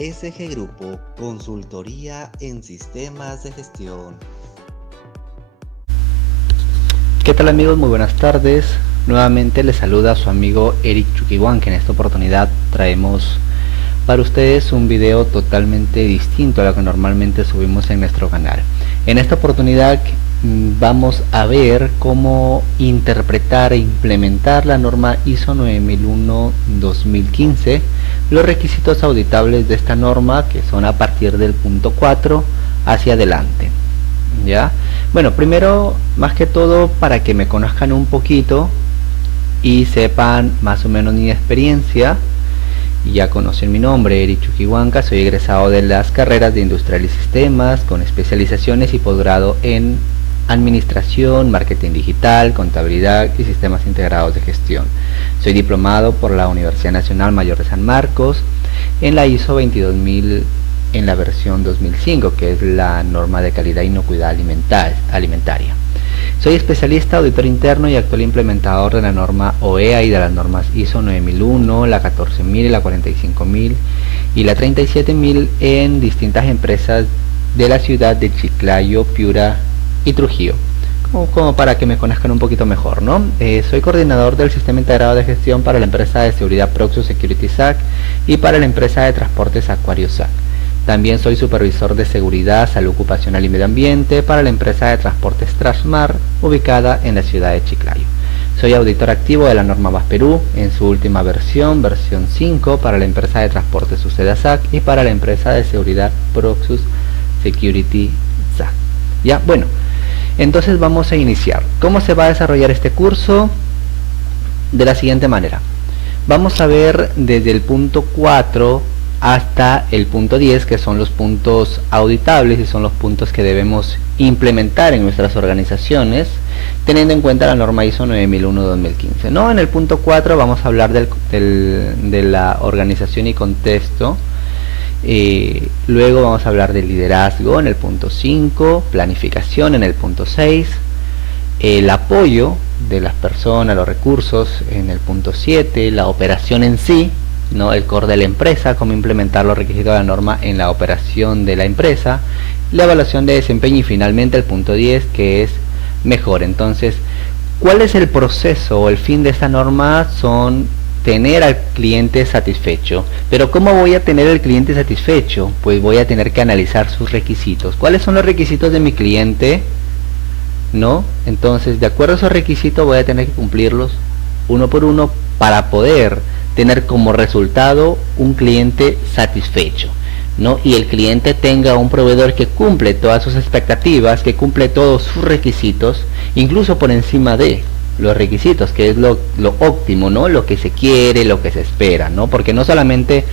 SG Grupo, consultoría en sistemas de gestión. ¿Qué tal amigos? Muy buenas tardes. Nuevamente les saluda su amigo Eric Chuquiwan, que en esta oportunidad traemos para ustedes un video totalmente distinto a lo que normalmente subimos en nuestro canal. En esta oportunidad vamos a ver cómo interpretar e implementar la norma ISO 9001-2015, los requisitos auditables de esta norma, que son a partir del punto 4 hacia adelante. ¿Ya? Bueno, primero, más que todo, para que me conozcan un poquito y sepan más o menos mi experiencia, ya conocen mi nombre, Eric Chuquihuanca, soy egresado de las carreras de Industrial y Sistemas, con especializaciones y posgrado en Administración, Marketing Digital, Contabilidad y Sistemas Integrados de Gestión. Soy diplomado por la Universidad Nacional Mayor de San Marcos en la ISO 22000 en la versión 2005, que es la norma de calidad e inocuidad alimentaria. Soy especialista, auditor interno y actual implementador de la norma OEA y de las normas ISO 9001, la 14000 y la 45000 y la 37000 en distintas empresas de la ciudad de Chiclayo, Piura y Trujillo, como para que me conozcan un poquito mejor, ¿no? Soy coordinador del Sistema Integrado de Gestión para la empresa de seguridad Proxus Security SAC y para la empresa de transportes Aquario SAC. También soy supervisor de seguridad, salud ocupacional y medio ambiente para la empresa de transportes Trasmar, ubicada en la ciudad de Chiclayo. Soy auditor activo de la norma VAS Perú en su última versión 5, para la empresa de transportes SAC y para la empresa de seguridad Proxus Security SAC. Ya, bueno, entonces vamos a iniciar. ¿Cómo se va a desarrollar este curso? De la siguiente manera. Vamos a ver desde el punto 4 hasta el punto 10, que son los puntos auditables y son los puntos que debemos implementar en nuestras organizaciones, teniendo en cuenta la norma ISO 9001-2015. ¿No? En el punto 4 vamos a hablar de la organización y contexto. Luego vamos a hablar del liderazgo en el punto 5, planificación en el punto 6, el apoyo de las personas, los recursos en el punto 7, la operación en sí, ¿no? El core de la empresa, cómo implementar los requisitos de la norma en la operación de la empresa, la evaluación de desempeño y finalmente el punto 10, que es mejor. Entonces, ¿cuál es el proceso o el fin de esta norma? Son tener al cliente satisfecho. Pero ¿cómo voy a tener al cliente satisfecho? Pues voy a tener que analizar sus requisitos. ¿Cuáles son los requisitos de mi cliente? ¿No? Entonces, de acuerdo a esos requisitos voy a tener que cumplirlos uno por uno para poder tener como resultado un cliente satisfecho, ¿no? Y el cliente tenga un proveedor que cumple todas sus expectativas, que cumple todos sus requisitos, incluso por encima de los requisitos, que es lo óptimo, ¿no? Lo que se quiere, lo que se espera, ¿no? Porque no solamente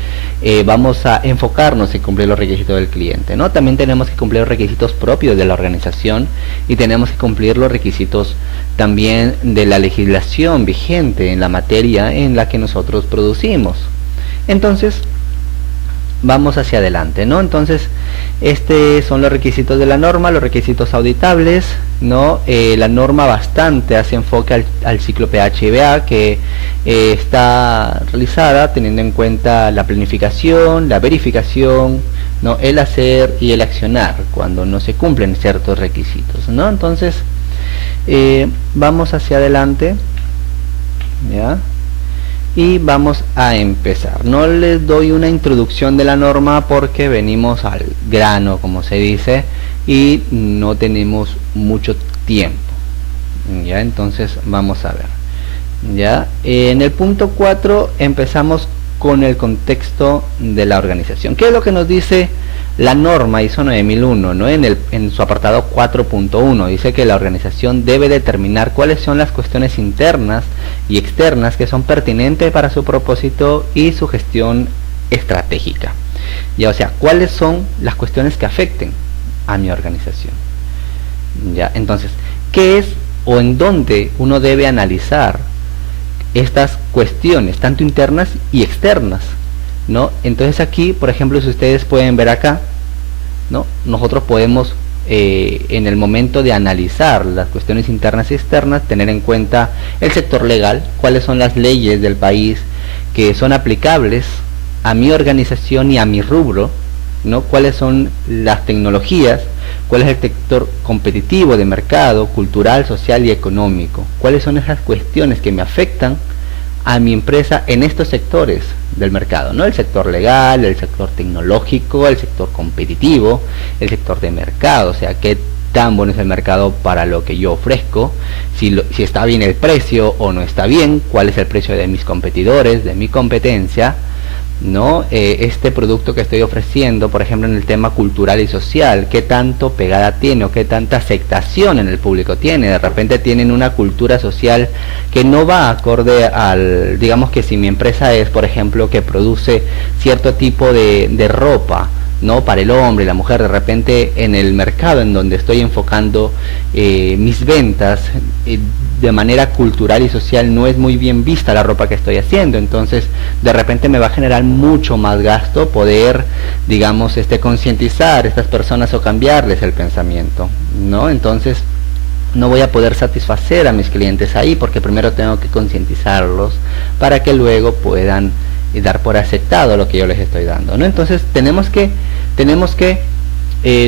vamos a enfocarnos en cumplir los requisitos del cliente, ¿no? También tenemos que cumplir los requisitos propios de la organización y tenemos que cumplir los requisitos también de la legislación vigente en la materia en la que nosotros producimos. Entonces, vamos hacia adelante, ¿no? Entonces, estos son los requisitos de la norma, los requisitos auditables, ¿no? La norma bastante hace enfoque al ciclo PHBA, que está realizada teniendo en cuenta la planificación, la verificación, ¿no? El hacer y el accionar cuando no se cumplen ciertos requisitos, ¿no? Entonces, vamos hacia adelante, ¿ya? Y vamos a empezar. No les doy una introducción de la norma porque venimos al grano, como se dice, y no tenemos mucho tiempo, ¿ya? Entonces vamos a ver, ¿ya? En el punto 4 empezamos con el contexto de la organización. ¿Qué es lo que nos dice la norma ISO 9001, ¿no? En su apartado 4.1 dice que la organización debe determinar cuáles son las cuestiones internas y externas que son pertinentes para su propósito y su gestión estratégica. Ya, o sea, cuáles son las cuestiones que afecten a mi organización. Ya, entonces, ¿qué es o en dónde uno debe analizar estas cuestiones, tanto internas y externas, ¿no? Entonces aquí, por ejemplo, si ustedes pueden ver acá, ¿no? Nosotros podemos en el momento de analizar las cuestiones internas y externas tener en cuenta el sector legal, cuáles son las leyes del país que son aplicables a mi organización y a mi rubro, ¿no? Cuáles son las tecnologías, cuál es el sector competitivo de mercado, cultural, social y económico, cuáles son esas cuestiones que me afectan a mi empresa en estos sectores del mercado, ¿no? El sector legal, el sector tecnológico, el sector competitivo, el sector de mercado, o sea, qué tan bueno es el mercado para lo que yo ofrezco, si está bien el precio o no está bien, cuál es el precio de mis competidores, de mi competencia, ¿no? Este producto que estoy ofreciendo, por ejemplo, en el tema cultural y social, qué tanto pegada tiene o qué tanta aceptación en el público tiene. De repente tienen una cultura social que no va acorde al, digamos que si mi empresa es, por ejemplo, que produce cierto tipo de ropa, ¿no? Para el hombre y la mujer, de repente en el mercado en donde estoy enfocando mis ventas, de manera cultural y social no es muy bien vista la ropa que estoy haciendo, entonces de repente me va a generar mucho más gasto poder, digamos, concientizar a estas personas o cambiarles el pensamiento, ¿no? Entonces no voy a poder satisfacer a mis clientes ahí, porque primero tengo que concientizarlos para que luego puedan dar por aceptado lo que yo les estoy dando, ¿no? Entonces tenemos que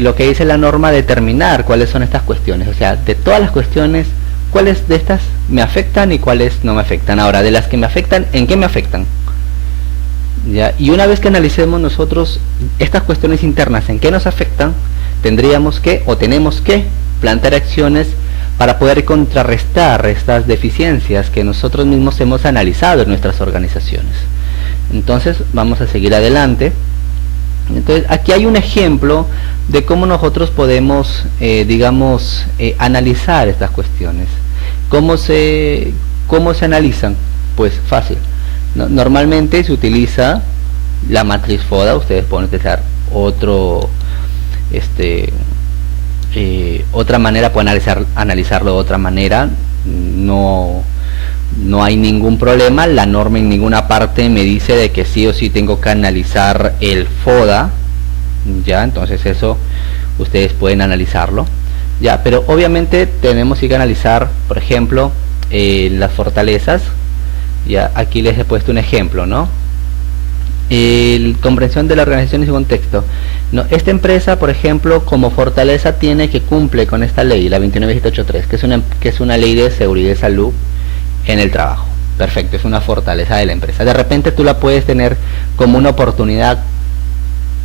lo que dice la norma, determinar cuáles son estas cuestiones, o sea, de todas las cuestiones, cuáles de estas me afectan y cuáles no me afectan. Ahora, de las que me afectan, ¿en qué me afectan? ¿Ya? Y una vez que analicemos nosotros estas cuestiones internas, ¿en qué nos afectan? Tendríamos que, o tenemos que, plantear acciones para poder contrarrestar estas deficiencias que nosotros mismos hemos analizado en nuestras organizaciones. Entonces, vamos a seguir adelante. Entonces, aquí hay un ejemplo de cómo nosotros podemos, analizar estas cuestiones. ¿Cómo se analizan? Pues fácil. Normalmente se utiliza la matriz FODA. Ustedes pueden utilizar otra manera, pueden analizarlo de otra manera. No hay ningún problema. La norma en ninguna parte me dice de que sí o sí tengo que analizar el FODA, ya, entonces eso ustedes pueden analizarlo, ya, pero obviamente tenemos que analizar, por ejemplo, las fortalezas. Ya, aquí les he puesto un ejemplo, ¿no? Comprensión de la organización y su contexto. No, esta empresa, por ejemplo, como fortaleza tiene que cumple con esta ley, la 29783, que es una ley de seguridad y salud en el trabajo. Perfecto, es una fortaleza de la empresa. De repente tú la puedes tener como una oportunidad,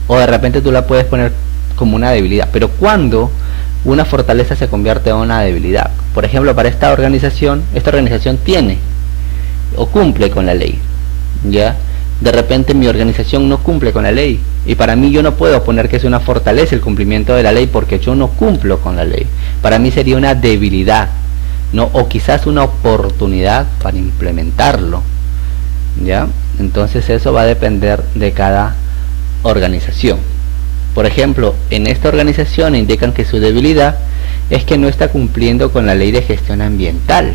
o de repente tú la puedes poner como una debilidad. Pero cuando una fortaleza se convierte en una debilidad, por ejemplo, para esta organización tiene o cumple con la ley, ya, de repente mi organización no cumple con la ley, y para mí yo no puedo poner que es una fortaleza el cumplimiento de la ley, porque yo no cumplo con la ley. Para mí sería una debilidad, ¿no? O quizás una oportunidad para implementarlo, ¿ya? Entonces eso va a depender de cada organización. Por ejemplo, en esta organización indican que su debilidad es que no está cumpliendo con la ley de gestión ambiental,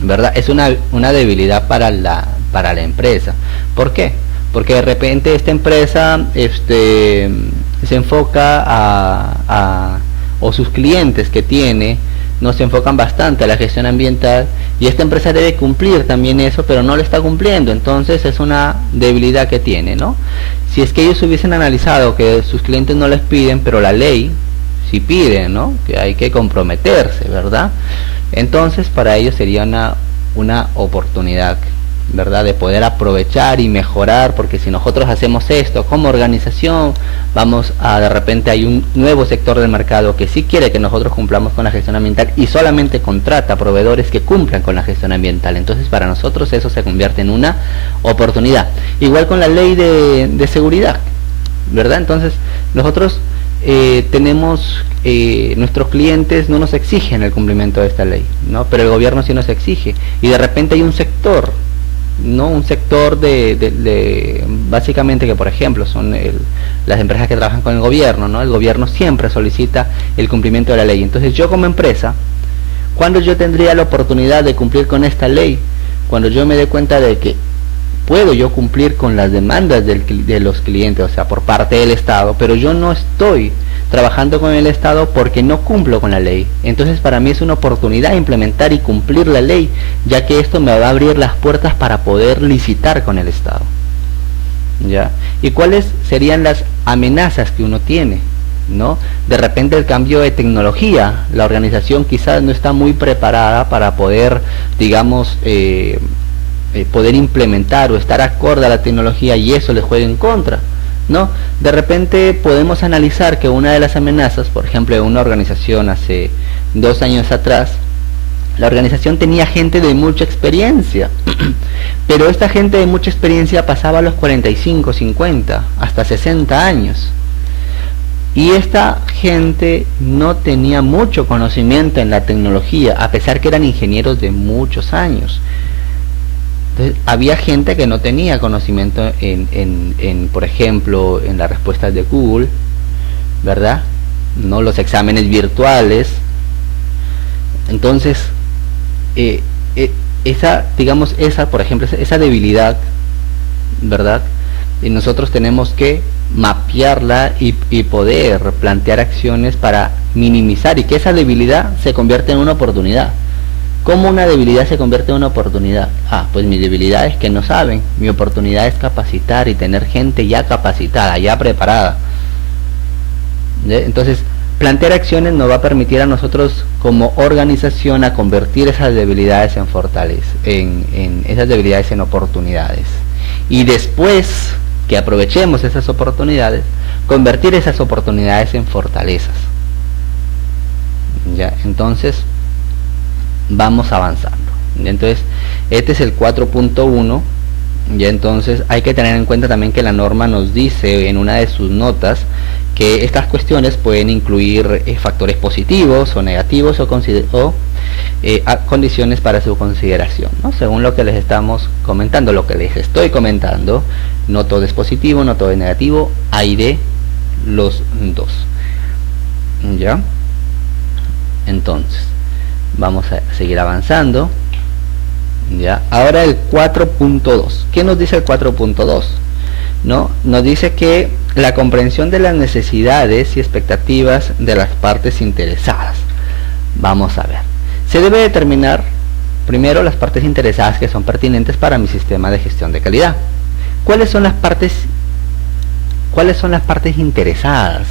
¿verdad? Es una debilidad para la empresa. ¿Por qué? Porque de repente esta empresa se enfoca o sus clientes que tiene no se enfocan bastante a la gestión ambiental, y esta empresa debe cumplir también eso, pero no lo está cumpliendo. Entonces es una debilidad que tiene, ¿no? Si es que ellos hubiesen analizado que sus clientes no les piden, pero la ley sí pide, ¿no? Que hay que comprometerse, ¿verdad? Entonces para ellos sería una oportunidad, ¿verdad? De poder aprovechar y mejorar, porque si nosotros hacemos esto como organización, de repente hay un nuevo sector del mercado que sí quiere que nosotros cumplamos con la gestión ambiental y solamente contrata proveedores que cumplan con la gestión ambiental. Entonces para nosotros eso se convierte en una oportunidad. Igual con la ley de seguridad, ¿verdad? Entonces nosotros tenemos nuestros clientes no nos exigen el cumplimiento de esta ley, ¿no? Pero el gobierno sí nos exige, y de repente hay un sector, ¿no? Un sector de básicamente que, por ejemplo, son las empresas que trabajan con el gobierno, ¿no? El gobierno siempre solicita el cumplimiento de la ley. Entonces yo como empresa, ¿cuándo yo tendría la oportunidad de cumplir con esta ley? Cuando yo me dé cuenta de que puedo yo cumplir con las demandas de los clientes, o sea, por parte del Estado, pero yo no estoy trabajando con el Estado porque no cumplo con la ley. Entonces para mí es una oportunidad implementar y cumplir la ley, ya que esto me va a abrir las puertas para poder licitar con el Estado. ¿ya? ¿Y cuáles serían las amenazas que uno tiene? ¿No? De repente el cambio de tecnología, la organización quizás no está muy preparada para poder, digamos, poder implementar o estar acorde a la tecnología, y eso le juega en contra, ¿no? De repente podemos analizar que una de las amenazas, por ejemplo, de una organización hace 2 años atrás, la organización tenía gente de mucha experiencia, pero esta gente de mucha experiencia pasaba a los 45, 50, hasta 60 años. Y esta gente no tenía mucho conocimiento en la tecnología, a pesar que eran ingenieros de muchos años. Entonces, había gente que no tenía conocimiento por ejemplo, en las respuestas de Google, ¿verdad? No, los exámenes virtuales. Entonces, por ejemplo, esa debilidad, ¿verdad? Y nosotros tenemos que mapearla y poder plantear acciones para minimizar y que esa debilidad se convierta en una oportunidad. ¿Cómo una debilidad se convierte en una oportunidad? Pues mi debilidad es que no saben. Mi oportunidad es capacitar y tener gente ya capacitada, ya preparada. Entonces, plantear acciones nos va a permitir a nosotros como organización a convertir esas debilidades en fortalezas, en esas debilidades en oportunidades. Y después que aprovechemos esas oportunidades, convertir esas oportunidades en fortalezas. ¿Ya? Entonces, vamos avanzando. Entonces, este es el 4.1. Ya, entonces hay que tener en cuenta también que la norma nos dice en una de sus notas que estas cuestiones pueden incluir factores positivos o negativos o condiciones para su consideración, ¿no? Según lo que les estamos comentando, lo que les estoy comentando, no todo es positivo, no todo es negativo, hay de los dos. ¿Ya? Entonces, vamos a seguir avanzando. ¿Ya? Ahora el 4.2. ¿Qué nos dice el 4.2? ¿No? Nos dice que la comprensión de las necesidades y expectativas de las partes interesadas. Vamos a ver. Se debe determinar primero las partes interesadas que son pertinentes para mi sistema de gestión de calidad. ¿Cuáles son las partes interesadas?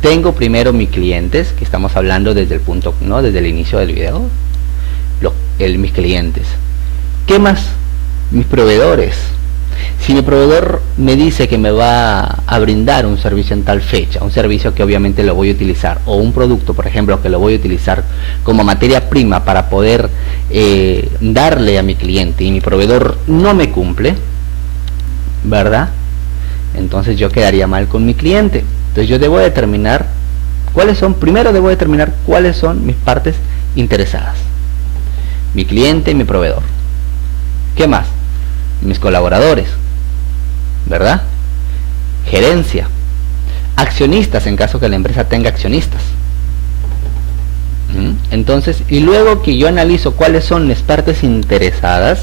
Tengo primero mis clientes, que estamos hablando desde el punto, ¿no? Desde el inicio del video. Mis clientes. ¿Qué más? Mis proveedores. Si mi proveedor me dice que me va a brindar un servicio en tal fecha, un servicio que obviamente lo voy a utilizar, o un producto, por ejemplo, que lo voy a utilizar como materia prima para poder darle a mi cliente, y mi proveedor no me cumple, ¿verdad? Entonces yo quedaría mal con mi cliente. Entonces yo debo determinar cuáles son mis partes interesadas. Mi cliente y mi proveedor. ¿Qué más? Mis colaboradores, ¿verdad? Gerencia, accionistas en caso que la empresa tenga accionistas. Entonces, y luego que yo analizo cuáles son las partes interesadas,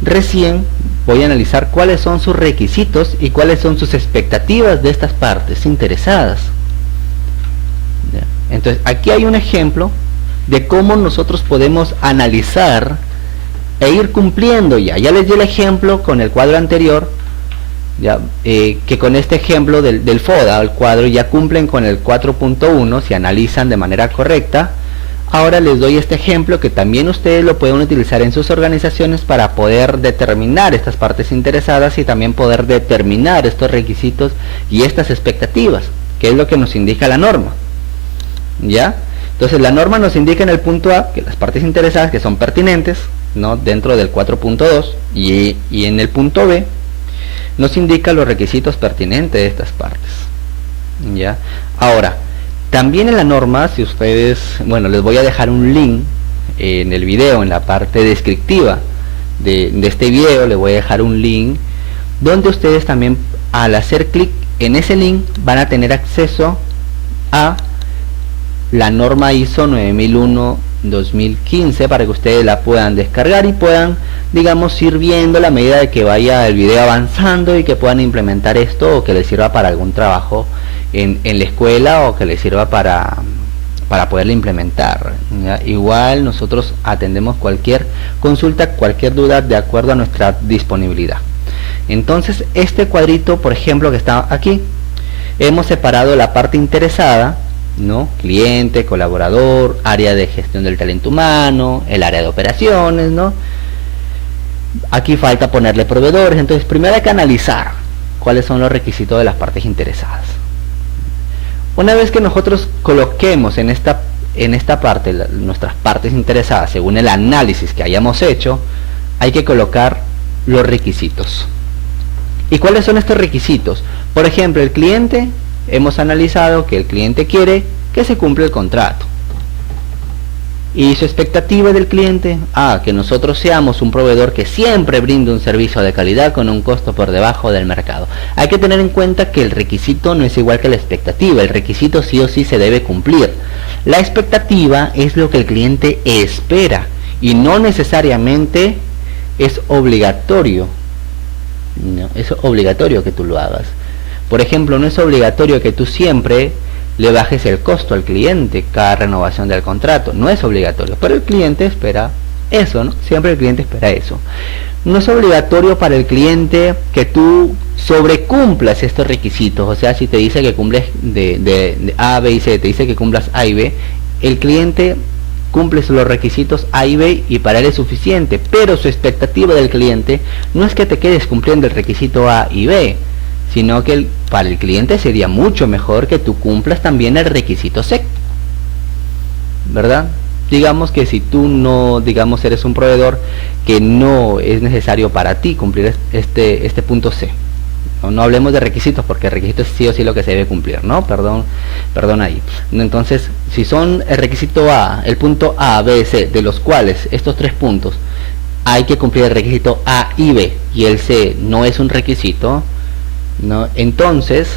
recién voy a analizar cuáles son sus requisitos y cuáles son sus expectativas de estas partes interesadas. ¿Ya? Entonces, aquí hay un ejemplo de cómo nosotros podemos analizar e ir cumpliendo ya. Ya les di el ejemplo con el cuadro anterior, ya, que con este ejemplo del FODA, el cuadro, ya cumplen con el 4.1 si analizan de manera correcta. Ahora les doy este ejemplo que también ustedes lo pueden utilizar en sus organizaciones para poder determinar estas partes interesadas y también poder determinar estos requisitos y estas expectativas, que es lo que nos indica la norma. ¿Ya? Entonces la norma nos indica en el punto A que las partes interesadas que son pertinentes, ¿no? Dentro del 4.2 y en el punto B nos indica los requisitos pertinentes de estas partes. ¿Ya? Ahora, también en la norma, si ustedes, les voy a dejar un link en el video, en la parte descriptiva de este video, les voy a dejar un link donde ustedes también, al hacer clic en ese link, van a tener acceso a la norma ISO 9001-2015 para que ustedes la puedan descargar y puedan, digamos, ir viendo a la medida de que vaya el video avanzando y que puedan implementar esto, o que les sirva para algún trabajo en la escuela, o que les sirva para poderla implementar. ¿Ya? Igual nosotros atendemos cualquier consulta, cualquier duda de acuerdo a nuestra disponibilidad. Entonces este cuadrito, por ejemplo, que está aquí, hemos separado la parte interesada, ¿no? Cliente, colaborador, área de gestión del talento humano, el área de operaciones, ¿no? Aquí falta ponerle proveedores. Entonces primero hay que analizar cuáles son los requisitos de las partes interesadas. Una vez que nosotros coloquemos en esta parte nuestras partes interesadas según el análisis que hayamos hecho, hay que colocar los requisitos. ¿Y cuáles son estos requisitos? Por ejemplo, el cliente, hemos analizado que el cliente quiere que se cumpla el contrato. Y su expectativa del cliente, que nosotros seamos un proveedor que siempre brinde un servicio de calidad con un costo por debajo del mercado. Hay que tener en cuenta que el requisito no es igual que la expectativa, el requisito sí o sí se debe cumplir. La expectativa es lo que el cliente espera y no necesariamente es obligatorio. No, es obligatorio que tú lo hagas. Por ejemplo, no es obligatorio que tú siempre le bajes el costo al cliente cada renovación del contrato. No es obligatorio, pero el cliente espera eso, ¿no? Siempre el cliente espera eso. No es obligatorio para el cliente que tú sobrecumplas estos requisitos. O sea, si te dice que cumples de A, B y C, te dice que cumplas A y B, el cliente cumple los requisitos A y B y para él es suficiente. Pero su expectativa del cliente no es que te quedes cumpliendo el requisito A y B, sino que para el cliente sería mucho mejor que tú cumplas también el requisito C, ¿verdad? Digamos que si tú no, eres un proveedor que no es necesario para ti cumplir este punto C. No hablemos de requisitos porque el requisito es sí o sí lo que se debe cumplir, ¿no? Perdón ahí. Entonces, si son el requisito A, el punto A, B, C, de los cuales estos tres puntos hay que cumplir el requisito A y B y el C no es un requisito, ¿no? Entonces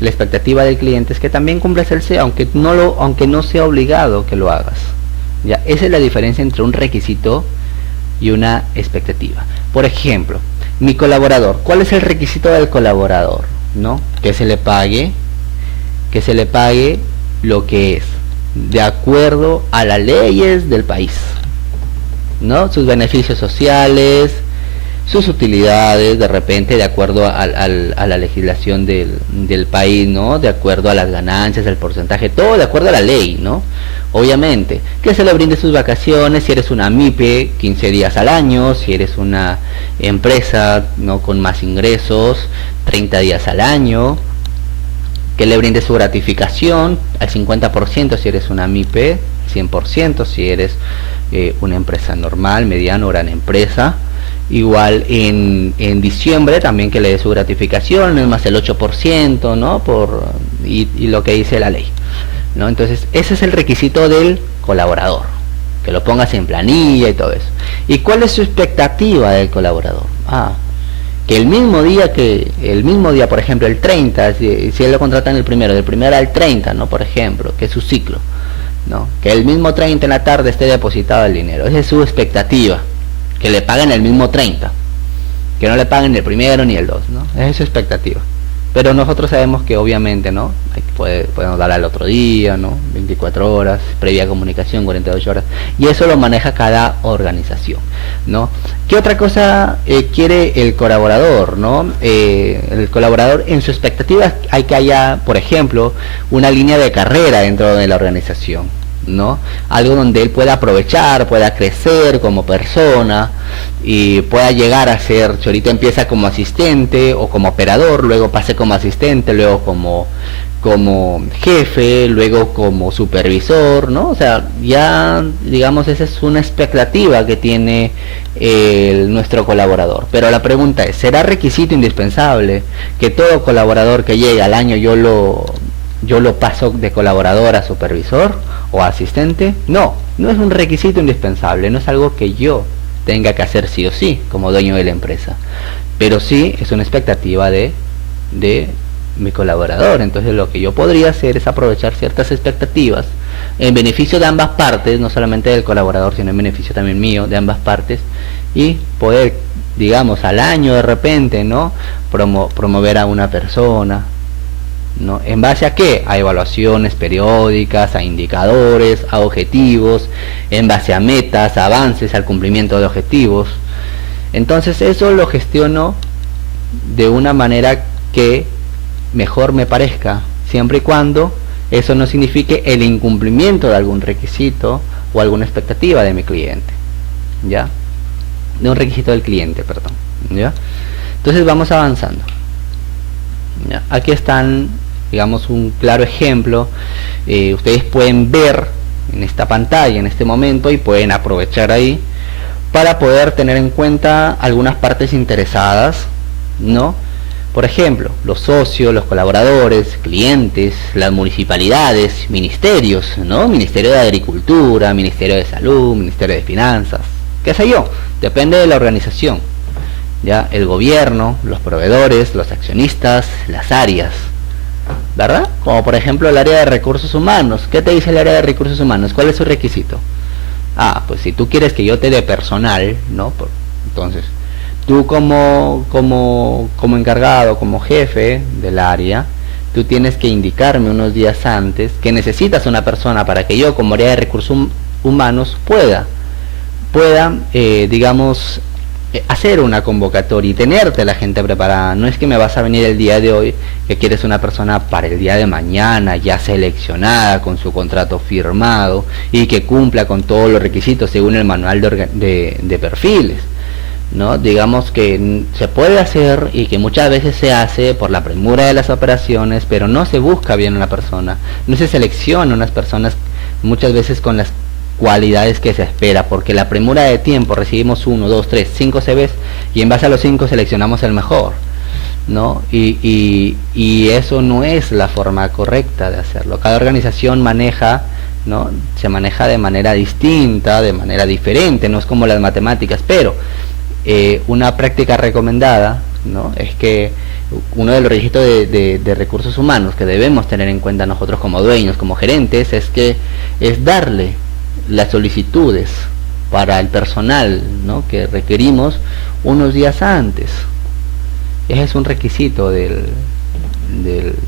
la expectativa del cliente es que también cumplas el C, aunque no sea obligado que lo hagas. Ya, esa es la diferencia entre un requisito y una expectativa. Por ejemplo, mi colaborador, ¿cuál es el requisito del colaborador? ¿No? Que se le pague lo que es de acuerdo a las leyes del país, ¿no? Sus beneficios sociales, sus utilidades, de repente de acuerdo a la legislación del país, ¿no? De acuerdo a las ganancias, el porcentaje, todo de acuerdo a la ley, ¿no? Obviamente, que se le brinde sus vacaciones, si eres una MIPE, 15 días al año, si eres una empresa, ¿no? Con más ingresos, 30 días al año, que le brinde su gratificación al 50% si eres una MIPE, 100% si eres una empresa normal, mediana o gran empresa. Igual en diciembre también que le dé su gratificación, es más el 8%, ¿no? Y lo que dice la ley, ¿no? Entonces ese es el requisito del colaborador, que lo pongas en planilla y todo eso. ¿Y cuál es su expectativa del colaborador? Que el mismo día, por ejemplo, el 30, si él lo contrata en el primero, del primero al 30, ¿no? Por ejemplo, que es su ciclo, ¿no? Que el mismo 30 en la tarde esté depositado el dinero. Esa es su expectativa. Que le paguen el mismo 30, que no le paguen el primero ni el 2, ¿no? Esa es su expectativa. Pero nosotros sabemos que obviamente, ¿no? Podemos dar al otro día, ¿no? 24 horas, previa comunicación, 48 horas. Y eso lo maneja cada organización, ¿no? ¿Qué otra cosa quiere el colaborador, ¿no? El colaborador en su expectativa hay que haya, por ejemplo, una línea de carrera dentro de la organización, ¿no? Algo donde él pueda aprovechar, pueda crecer como persona y pueda llegar a ser, si ahorita empieza como asistente o como operador, luego pase como asistente, luego como jefe, luego como supervisor, ¿no? O sea, ya digamos esa es una expectativa que tiene nuestro colaborador. Pero la pregunta es, ¿será requisito indispensable que todo colaborador que llegue al año yo lo paso de colaborador a supervisor o asistente? No es un requisito indispensable, no es algo que yo tenga que hacer sí o sí como dueño de la empresa, pero sí es una expectativa de mi colaborador. Entonces lo que yo podría hacer es aprovechar ciertas expectativas en beneficio de ambas partes, no solamente del colaborador sino en beneficio también mío, de ambas partes, y poder, digamos, al año de repente, ¿no? Promover a una persona, ¿no? ¿En base a qué? A evaluaciones periódicas, a indicadores, a objetivos, en base a metas, avances, al cumplimiento de objetivos. Entonces eso lo gestiono de una manera que mejor me parezca, siempre y cuando eso no signifique el incumplimiento de algún requisito o alguna expectativa de mi cliente, ¿ya? De un requisito del cliente, perdón, ¿ya? Entonces vamos avanzando, ¿ya? Aquí están, digamos, un claro ejemplo. Ustedes pueden ver en esta pantalla en este momento y pueden aprovechar ahí para poder tener en cuenta algunas partes interesadas, ¿no? Por ejemplo, los socios, los colaboradores, clientes, las municipalidades, ministerios, ¿no? Ministerio de Agricultura, Ministerio de Salud, Ministerio de Finanzas, qué sé yo, depende de la organización, ¿ya? El gobierno, los proveedores, los accionistas, las áreas, ¿verdad? Como por ejemplo el área de recursos humanos. ¿Qué te dice el área de recursos humanos? ¿Cuál es su requisito? Ah, pues si tú quieres que yo te dé personal, ¿no? Entonces, tú como encargado, como jefe del área, tú tienes que indicarme unos días antes que necesitas una persona para que yo como área de recursos humanos pueda digamos, hacer una convocatoria y tenerte la gente preparada. No es que me vas a venir el día de hoy, que quieres una persona para el día de mañana ya seleccionada con su contrato firmado y que cumpla con todos los requisitos según el manual de perfiles, ¿no? Digamos que se puede hacer y que muchas veces se hace por la premura de las operaciones, pero no se busca bien una persona, no se selecciona unas personas muchas veces con las cualidades que se espera, porque la premura de tiempo recibimos 1, 2, 3, 5 CVs y en base a los 5 seleccionamos el mejor, ¿no? Y eso no es la forma correcta de hacerlo. Cada organización maneja, ¿no? Se maneja de manera distinta, de manera diferente, no es como las matemáticas, pero una práctica recomendada, ¿no? Es que uno de los requisitos de recursos humanos que debemos tener en cuenta nosotros como dueños, como gerentes, es darle las solicitudes para el personal, ¿no? Que requerimos unos días antes. Ese es un requisito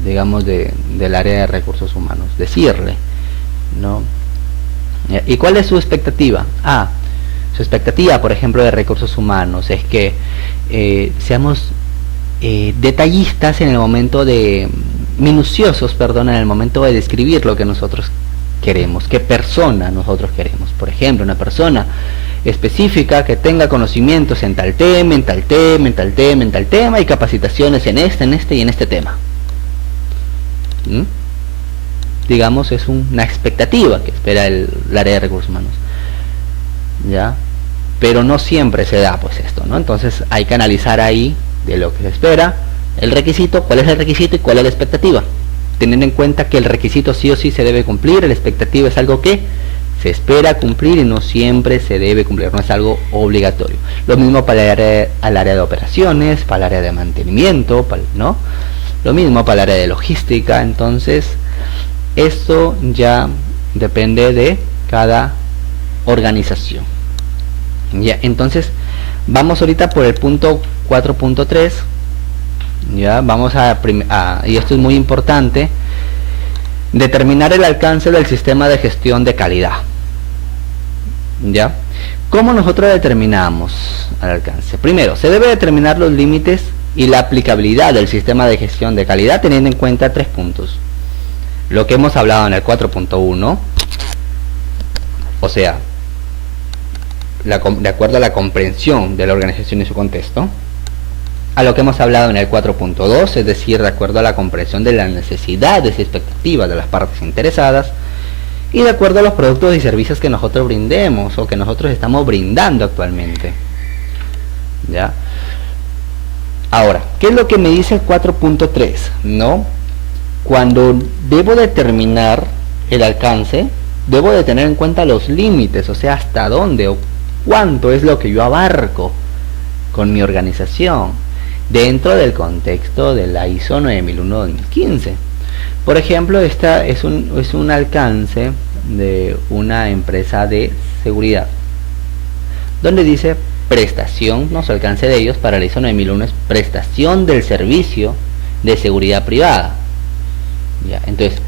digamos del área de recursos humanos, decirle, ¿no? ¿Y cuál es su expectativa? Su expectativa, por ejemplo, de recursos humanos es que seamos detallistas en el momento minuciosos, perdón, en el momento de describir lo que nosotros queremos, qué persona nosotros queremos. Por ejemplo, una persona específica que tenga conocimientos en tal tema, en tal tema, en tal tema, en tal tema, y capacitaciones en este y en este tema. Digamos, es una expectativa que espera el área de recursos humanos, ¿ya? Pero no siempre se da pues esto, ¿no? Entonces hay que analizar ahí de lo que se espera, el requisito, cuál es el requisito y cuál es la expectativa, teniendo en cuenta que el requisito sí o sí se debe cumplir, la expectativa es algo que se espera cumplir y no siempre se debe cumplir, no es algo obligatorio. Lo mismo para el área de operaciones, para el área de mantenimiento, ¿no? Lo mismo para el área de logística. Entonces esto ya depende de cada organización. Ya, entonces vamos ahorita por el punto 4.3. ya vamos y esto es muy importante, determinar el alcance del sistema de gestión de calidad. ¿Ya? ¿Cómo nosotros determinamos el alcance? Primero, se debe determinar los límites y la aplicabilidad del sistema de gestión de calidad teniendo en cuenta 3 puntos. Lo que hemos hablado en el 4.1, o sea, de acuerdo a la comprensión de la organización y su contexto, a lo que hemos hablado en el 4.2, es decir, de acuerdo a la comprensión de las necesidades y expectativas de las partes interesadas, y de acuerdo a los productos y servicios que nosotros brindemos o que nosotros estamos brindando actualmente. ¿Ya? Ahora, ¿qué es lo que me dice el 4.3? ¿No? Cuando debo determinar el alcance, debo de tener en cuenta los límites, o sea, hasta dónde o cuánto es lo que yo abarco con mi organización dentro del contexto de la ISO 9001-2015. Por ejemplo, esta es un alcance de una empresa de seguridad, donde dice prestación, no su alcance de ellos para la ISO 9001 es prestación del servicio de seguridad privada. Ya, entonces,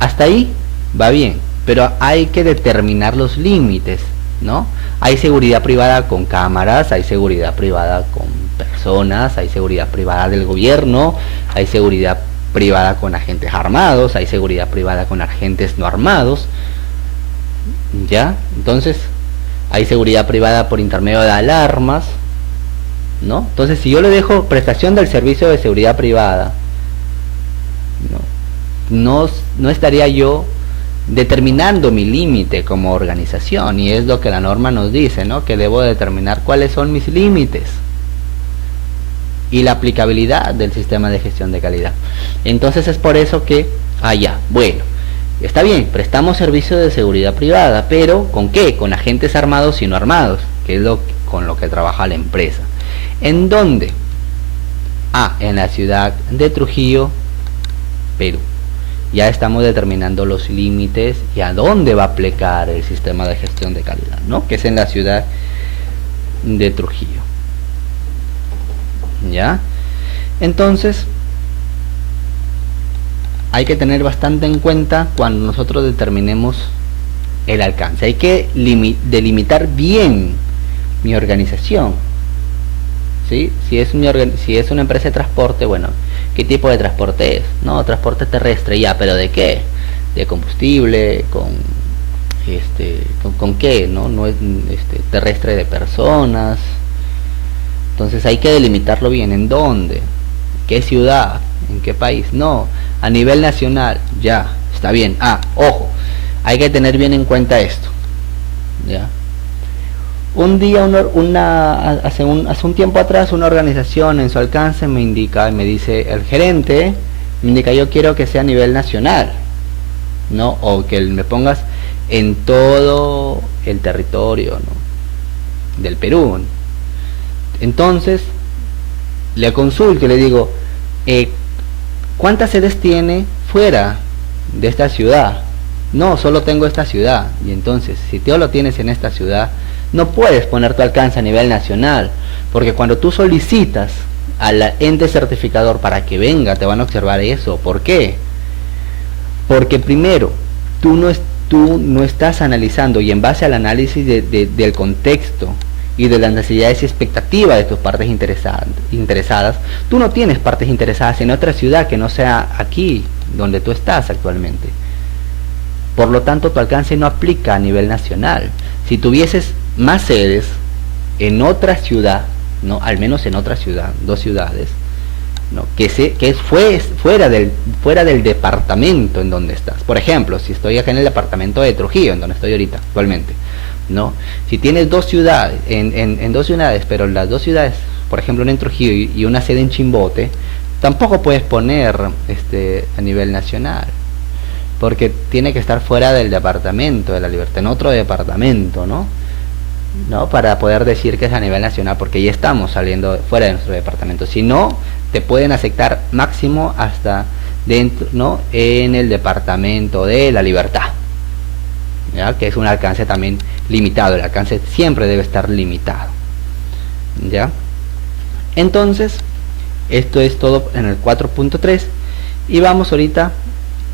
hasta ahí va bien, pero hay que determinar los límites ¿no? Hay seguridad privada con cámaras, hay seguridad privada con personas, hay seguridad privada del gobierno, hay seguridad privada con agentes armados, hay seguridad privada con agentes no armados, ¿ya? Entonces, hay seguridad privada por intermedio de alarmas, ¿no? Entonces, si yo le dejo prestación del servicio de seguridad privada, no estaría yo determinando mi límite como organización, y es lo que la norma nos dice, ¿no? Que debo determinar cuáles son mis límites y la aplicabilidad del sistema de gestión de calidad. Entonces es por eso que, bueno, está bien, prestamos servicio de seguridad privada, pero ¿con qué? Con agentes armados y no armados, que es con lo que trabaja la empresa. ¿En dónde? En la ciudad de Trujillo, Perú. Ya estamos determinando los límites y a dónde va a aplicar el sistema de gestión de calidad, ¿no? Que es en la ciudad de Trujillo. ¿Ya? Entonces, hay que tener bastante en cuenta cuando nosotros determinemos el alcance. Hay que delimitar bien mi organización, ¿sí? Si es una empresa de transporte, bueno, ¿qué tipo de transporte es? No, transporte terrestre, ya, pero ¿de qué? De combustible, ¿con qué? No es terrestre de personas. Entonces hay que delimitarlo bien. ¿En dónde? ¿Qué ciudad? ¿En qué país? No, a nivel nacional, ya, está bien. Ojo, hay que tener bien en cuenta esto, ¿ya? Un día, hace un tiempo atrás, una organización en su alcance me dice, el gerente me indica, yo quiero que sea a nivel nacional, ¿no? O que me pongas en todo el territorio, ¿no?, del Perú. Entonces, le consulto y le digo, ¿cuántas sedes tiene fuera de esta ciudad? No, solo tengo esta ciudad. Y entonces, si tú lo tienes en esta ciudad, no puedes poner tu alcance a nivel nacional, porque cuando tú solicitas al ente certificador para que venga, te van a observar eso. ¿Por qué? Porque primero, tú no estás analizando, y en base al análisis del contexto y de las necesidades y expectativas de tus partes interesadas, tú no tienes partes interesadas en otra ciudad que no sea aquí donde tú estás actualmente. Por lo tanto, tu alcance no aplica a nivel nacional. Si tuvieses más sedes en otra ciudad, ¿no?, al menos en otra ciudad, 2 ciudades, ¿no?, que fuera del departamento en donde estás. Por ejemplo, si estoy acá en el departamento de Trujillo, en donde estoy ahorita actualmente, ¿no? Si tienes 2 ciudades, en 2 ciudades, pero las 2 ciudades, por ejemplo, una en Trujillo y una sede en Chimbote, tampoco puedes poner a nivel nacional, porque tiene que estar fuera del departamento de La Libertad, en otro departamento, ¿no? Para poder decir que es a nivel nacional, porque ya estamos saliendo fuera de nuestro departamento. Si no, te pueden aceptar máximo hasta dentro, ¿no?, en el departamento de La Libertad, ¿ya?, que es un alcance también limitado. El alcance siempre debe estar limitado, ¿ya? Entonces, esto es todo en el 4.3 y vamos ahorita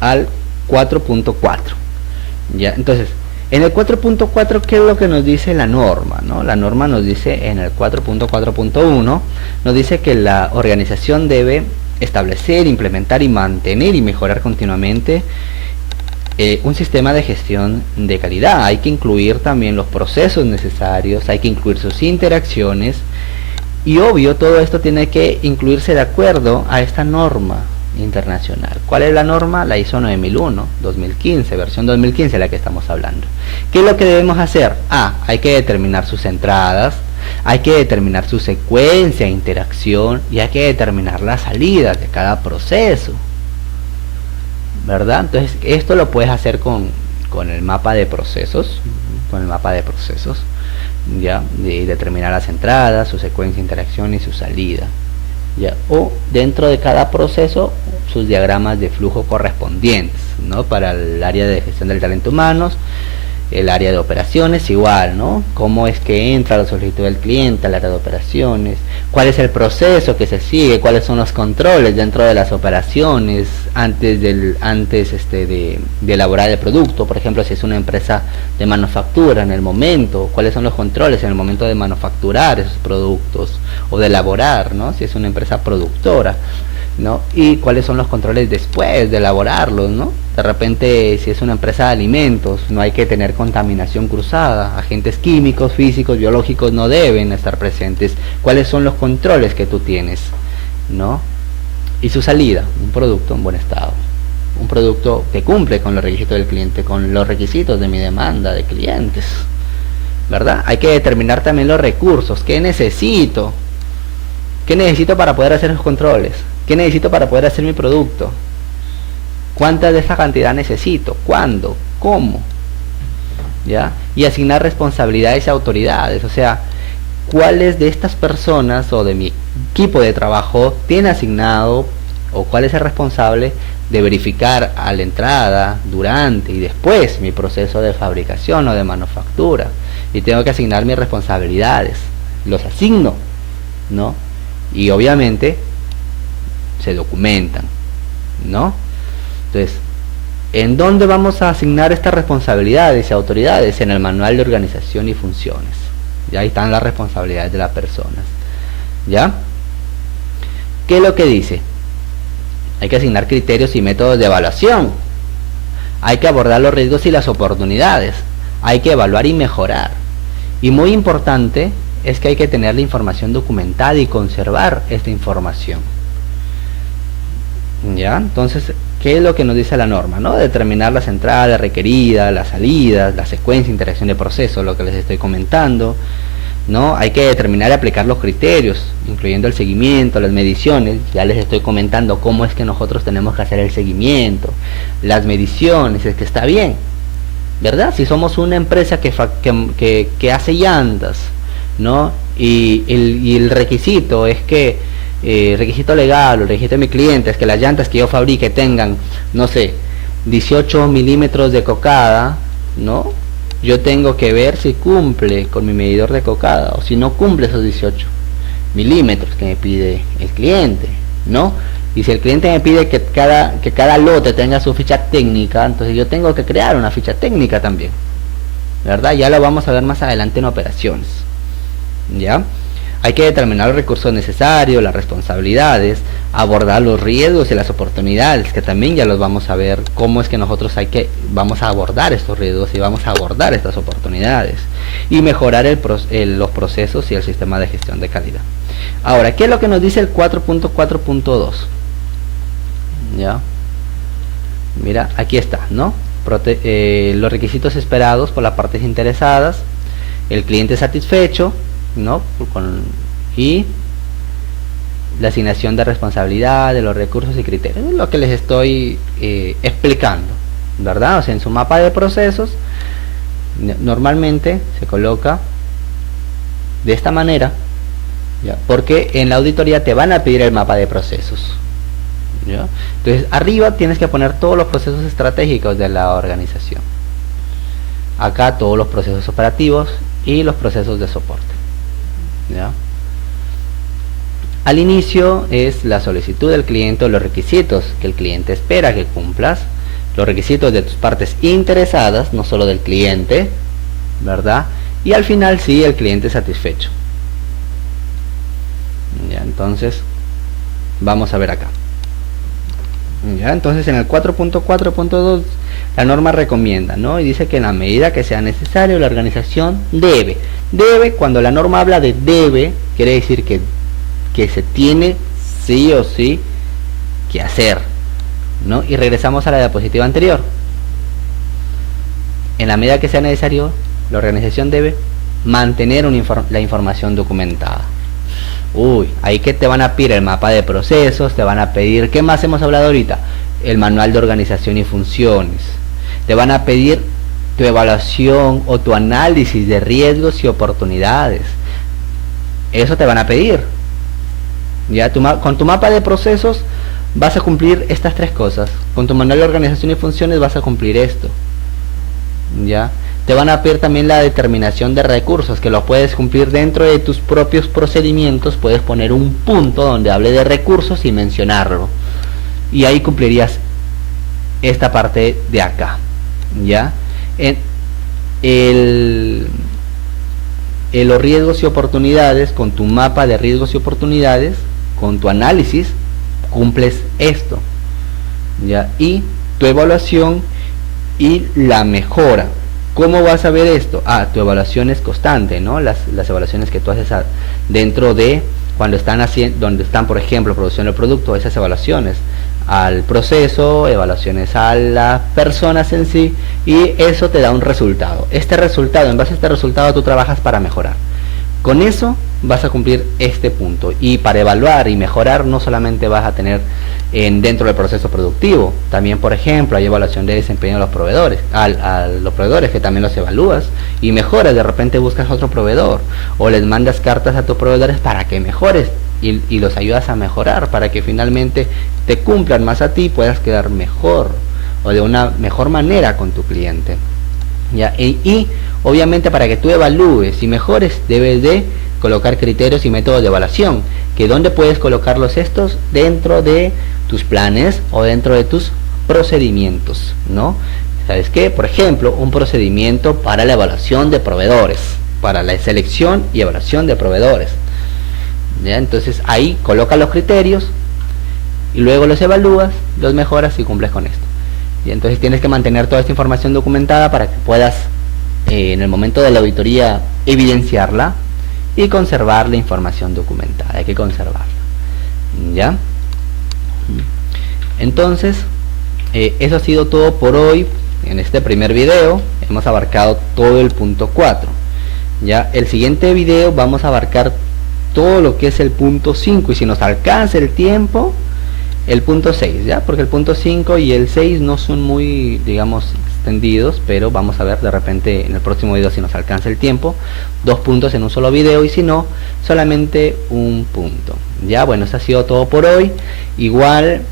al 4.4, ¿ya? Entonces, en el 4.4, ¿qué es lo que nos dice la norma, ¿no? La norma nos dice en el 4.4.1, nos dice que la organización debe establecer, implementar y mantener y mejorar continuamente un sistema de gestión de calidad. Hay que incluir también los procesos necesarios, hay que incluir sus interacciones, y obvio, todo esto tiene que incluirse de acuerdo a esta norma internacional. ¿Cuál es la norma? La ISO 9001 2015, versión 2015, la que estamos hablando. ¿Qué es lo que debemos hacer? Hay que determinar sus entradas, hay que determinar su secuencia, interacción, y hay que determinar las salidas de cada proceso, ¿verdad? Entonces, esto lo puedes hacer con el mapa de procesos, ya, de determinar las entradas, su secuencia, interacción y su salida, ya, o dentro de cada proceso sus diagramas de flujo correspondientes, ¿no?, para el área de gestión del talento humanos, El área de operaciones igual, ¿no? Cómo es que entra la solicitud del cliente al área de operaciones, cuál es el proceso que se sigue, cuáles son los controles dentro de las operaciones antes de elaborar el producto. Por ejemplo, si es una empresa de manufactura, en el momento, cuáles son los controles en el momento de manufacturar esos productos o de elaborar, ¿no? Si es una empresa productora, ¿no? Y cuáles son los controles después de elaborarlos, ¿no? De repente, si es una empresa de alimentos, no hay que tener contaminación cruzada, agentes químicos, físicos, biológicos no deben estar presentes. ¿Cuáles son los controles que tú tienes, ¿no? Y su salida, un producto en buen estado, un producto que cumple con los requisitos del cliente, con los requisitos de mi demanda de clientes, ¿verdad? Hay que determinar también los recursos. ¿Qué necesito? ¿Qué necesito para poder hacer los controles? ¿Qué necesito para poder hacer mi producto? ¿Cuánta de esa cantidad necesito? ¿Cuándo? ¿Cómo? ¿Ya? Y asignar responsabilidades y autoridades. O sea, ¿cuáles de estas personas o de mi equipo de trabajo tiene asignado o cuál es el responsable de verificar a la entrada, durante y después mi proceso de fabricación o de manufactura? Y tengo que asignar mis responsabilidades. Los asigno, ¿no? Y obviamente se documentan, ¿no? Entonces, ¿en dónde vamos a asignar estas responsabilidades y autoridades? En el manual de organización y funciones. Ya ahí están las responsabilidades de las personas. ¿Ya? ¿Qué es lo que dice? Hay que asignar criterios y métodos de evaluación. Hay que abordar los riesgos y las oportunidades. Hay que evaluar y mejorar. Y muy importante es que hay que tener la información documentada y conservar esta información. ¿Ya? Entonces, ¿qué es lo que nos dice la norma? ¿No? Determinar las entradas requeridas, las salidas, la secuencia, interacción de procesos, lo que les estoy comentando, ¿no? Hay que determinar y aplicar los criterios, incluyendo el seguimiento, las mediciones. Ya les estoy comentando cómo es que nosotros tenemos que hacer el seguimiento, las mediciones, es que está bien, ¿verdad? Si somos una empresa que hace llantas, ¿no? Y el requisito es que requisito legal o requisito de mi cliente es que las llantas que yo fabrique tengan, no sé, 18 milímetros de cocada, ¿no? Yo tengo que ver si cumple con mi medidor de cocada o si no cumple esos 18 milímetros que me pide el cliente, ¿no? Y si el cliente me pide que cada lote tenga su ficha técnica, entonces yo tengo que crear una ficha técnica también, ¿verdad? Ya lo vamos a ver más adelante en operaciones, ¿ya? Hay que determinar los recursos necesarios, las responsabilidades, abordar los riesgos y las oportunidades, que también ya los vamos a ver cómo es que nosotros vamos a abordar estos riesgos y vamos a abordar estas oportunidades y mejorar los procesos y el sistema de gestión de calidad. Ahora, ¿qué es lo que nos dice el 4.4.2? ¿Ya? Mira, aquí está, ¿no? Los requisitos esperados por las partes interesadas, el cliente satisfecho, ¿no? Y la asignación de responsabilidad, de los recursos y criterios, lo que les estoy explicando, ¿verdad? O sea, en su mapa de procesos normalmente se coloca de esta manera, ¿ya? Porque en la auditoría te van a pedir el mapa de procesos, ¿ya? Entonces arriba tienes que poner todos los procesos estratégicos de la organización, acá todos los procesos operativos y los procesos de soporte, ¿ya? Al inicio es la solicitud del cliente o los requisitos que el cliente espera que cumplas, los requisitos de tus partes interesadas, no solo del cliente, ¿verdad? Y al final sí, el cliente satisfecho. Ya, entonces vamos a ver acá. Ya, entonces en el 4.4.2 la norma recomienda, ¿no? Y dice que en la medida que sea necesario la organización debe, cuando la norma habla de debe, quiere decir que se tiene sí o sí que hacer, ¿no? Y regresamos a la diapositiva anterior. En la medida que sea necesario, la organización debe mantener la información documentada. Uy, ahí que te van a pedir el mapa de procesos, te van a pedir, ¿qué más hemos hablado ahorita? El manual de organización y funciones. Te van a pedir tu evaluación o tu análisis de riesgos y oportunidades. Eso te van a pedir. Ya, con tu mapa de procesos vas a cumplir estas tres cosas. Con tu manual de organización y funciones vas a cumplir esto. Ya, te van a pedir también la determinación de recursos, que lo puedes cumplir dentro de tus propios procedimientos. Puedes poner un punto donde hable de recursos y mencionarlo, y ahí cumplirías esta parte de acá, ¿ya? Los riesgos y oportunidades, con tu mapa de riesgos y oportunidades, con tu análisis, cumples esto, ¿ya? Y tu evaluación y la mejora. ¿Cómo vas a ver esto? Tu evaluación es constante, ¿no? Las evaluaciones que tú haces dentro de cuando están haciendo, donde están, por ejemplo, produciendo el producto, esas evaluaciones al proceso, evaluaciones a las personas en sí, y eso te da un resultado. Este resultado, en base a este resultado, tú trabajas para mejorar. Con eso vas a cumplir este punto. Y para evaluar y mejorar, no solamente vas a tener dentro del proceso productivo, también, por ejemplo, hay evaluación de desempeño de los proveedores, a los proveedores, que también los evalúas y mejoras. De repente buscas otro proveedor, o les mandas cartas a tus proveedores para que mejores, y los ayudas a mejorar para que finalmente te cumplan más a ti, puedas quedar mejor o de una mejor manera con tu cliente, ¿ya? Y obviamente, para que tú evalúes y mejores, debes de colocar criterios y métodos de evaluación, que ¿dónde puedes colocarlos estos? Dentro de tus planes o dentro de tus procedimientos, ¿no? ¿Sabes qué? Por ejemplo, un procedimiento para la evaluación de proveedores, para la selección y evaluación de proveedores, ¿ya? Entonces ahí coloca los criterios y luego los evalúas, los mejoras y cumples con esto. Y entonces tienes que mantener toda esta información documentada para que puedas en el momento de la auditoría evidenciarla y conservar la información documentada. Hay que conservarla, ¿ya? Entonces eso ha sido todo por hoy. En este primer video hemos abarcado todo el punto 4. Ya el siguiente video vamos a abarcar todo lo que es el punto 5, y si nos alcanza el tiempo, el punto 6, ¿ya? Porque el punto 5 y el 6 no son muy, digamos, extendidos, pero vamos a ver de repente en el próximo video, si nos alcanza el tiempo, 2 puntos en un solo video, y si no, solamente un punto. Ya, bueno, eso ha sido todo por hoy. Igual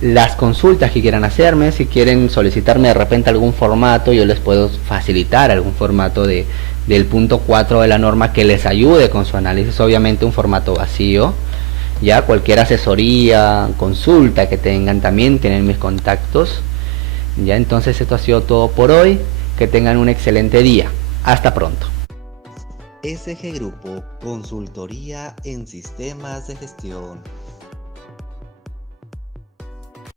las consultas que quieran hacerme, si quieren solicitarme de repente algún formato, yo les puedo facilitar algún formato del punto 4 de la norma que les ayude con su análisis. Obviamente un formato vacío. Ya cualquier asesoría, consulta que tengan, también tienen mis contactos. Ya, entonces esto ha sido todo por hoy. Que tengan un excelente día. Hasta pronto. SG Grupo, consultoría en sistemas de gestión.